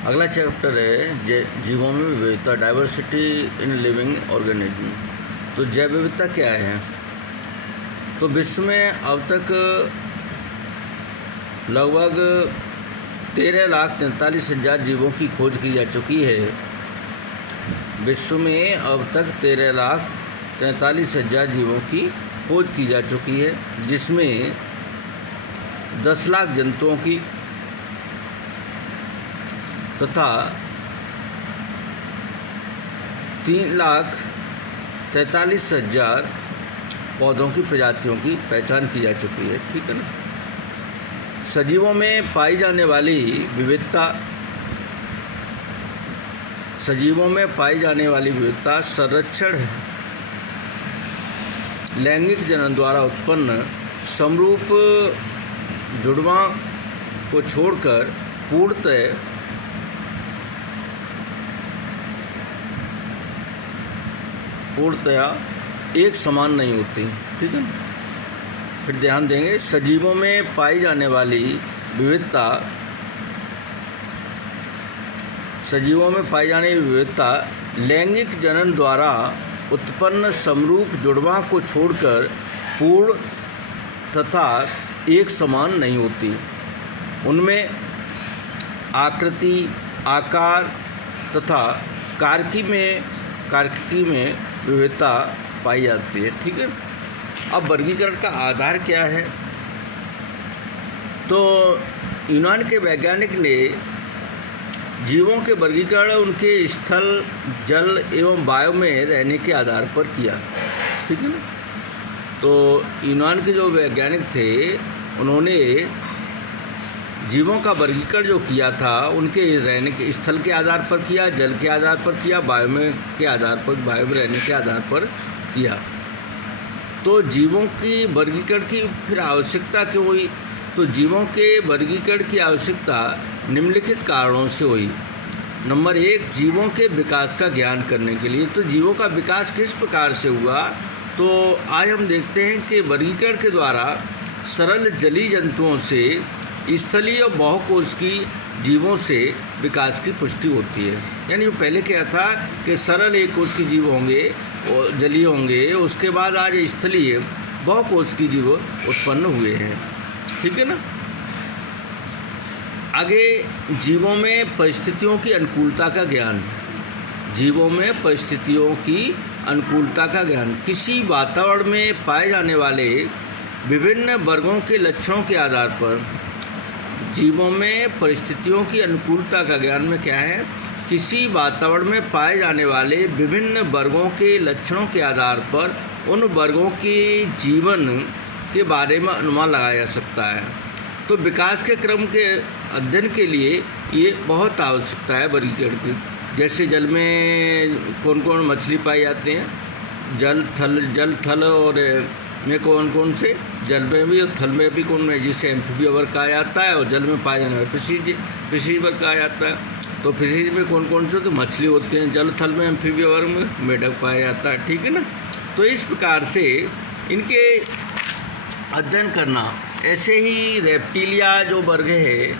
अगला चैप्टर है जीवों में विविधता, डाइवर्सिटी इन लिविंग ऑर्गेनिज्म। तो जैव विविधता क्या है? तो विश्व में अब तक लगभग 13,43,000 जीवों की खोज की जा चुकी है। विश्व में अब तक 13,43,000 जीवों की खोज की जा चुकी है, जिसमें 10 लाख जंतुओं की तथा 3,43,000 पौधों की प्रजातियों की पहचान की जा चुकी है। ठीक है ना। सजीवों में पाई जाने वाली विविधता संरक्षण है। लैंगिक जनन द्वारा उत्पन्न समरूप जुड़वां को छोड़कर पूर्णतया एक समान नहीं होती। ठीक है। फिर ध्यान देंगे, सजीवों में पाई जाने वाली विविधता लैंगिक जनन द्वारा उत्पन्न समरूप जुड़वां को छोड़कर पूर्ण तथा एक समान नहीं होती। उनमें आकृति, आकार तथा कार्यकी में विविधता पाई जाती है। ठीक है। अब वर्गीकरण का आधार क्या है? तो यूनान के वैज्ञानिक ने जीवों के वर्गीकरण उनके स्थल, जल एवं वायु में रहने के आधार पर किया। ठीक है ना। तो यूनान के जो वैज्ञानिक थे, उन्होंने जीवों का वर्गीकरण जो किया था उनके रहने के स्थल के आधार पर किया, जल के आधार पर किया, वायु में रहने के आधार पर किया। तो जीवों की वर्गीकरण की फिर आवश्यकता क्यों हुई? तो जीवों के वर्गीकरण की आवश्यकता निम्नलिखित कारणों से हुई। नंबर 1, जीवों के विकास का ज्ञान करने के लिए। तो जीवों का विकास किस प्रकार से हुआ? तो आज हम देखते हैं कि वर्गीकरण के द्वारा सरल जलीय जंतुओं से स्थलीय और बहुकोशिकीय जीवों से विकास की पुष्टि होती है। यानी जो पहले क्या था कि सरल एक कोशिकीय जीव होंगे और जलीय होंगे, उसके बाद आज स्थलीय बहुकोशिकीय जीव उत्पन्न हुए हैं। ठीक है ना। आगे, जीवों में परिस्थितियों की अनुकूलता का ज्ञान। किसी वातावरण में पाए जाने वाले विभिन्न वर्गों के लक्षणों के आधार पर जीवों में परिस्थितियों की अनुकूलता का ज्ञान में क्या है? किसी वातावरण में पाए जाने वाले विभिन्न वर्गों के लक्षणों के आधार पर उन वर्गों के जीवन के बारे में अनुमान लगाया जा सकता है। तो विकास के क्रम के अध्ययन के लिए ये बहुत आवश्यकता है वर्गीकरण की। जैसे जल में कौन कौन मछली पाई जाती हैं, जल थल और में कौन से, जल में भी और थल में भी कौन में, जिसे एम्फीबिया वर्ग कहा जाता है, और जल में पाए जाने वाले फिशरीज वर्ग कहा जाता है। तो फिशरीज में कौन से? तो मछली होती हैं। जल थल में एम्फीबिया वर्ग में मेढक पाया जाता है। ठीक है ना। तो इस प्रकार से इनके अध्ययन करना। ऐसे ही रेप्टिलिया जो वर्ग है,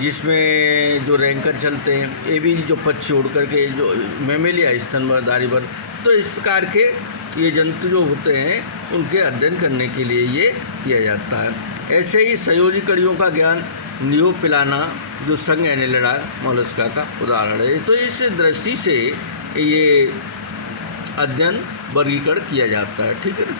जिसमें जो रैंकर चलते हैं, ये भी जो पक्षी उड़ करके, जो मैमेलिया स्तनधारी वर्ग, तो इस प्रकार के ये जंतु जो होते हैं उनके अध्ययन करने के लिए ये किया जाता है। ऐसे ही संयोजी कड़ियों का ज्ञान, नियोपिलाना जो संघ एनेलिडा मोलस्का का उदाहरण है। तो इस दृष्टि से ये अध्ययन वर्गीकरण किया जाता है। ठीक है ना।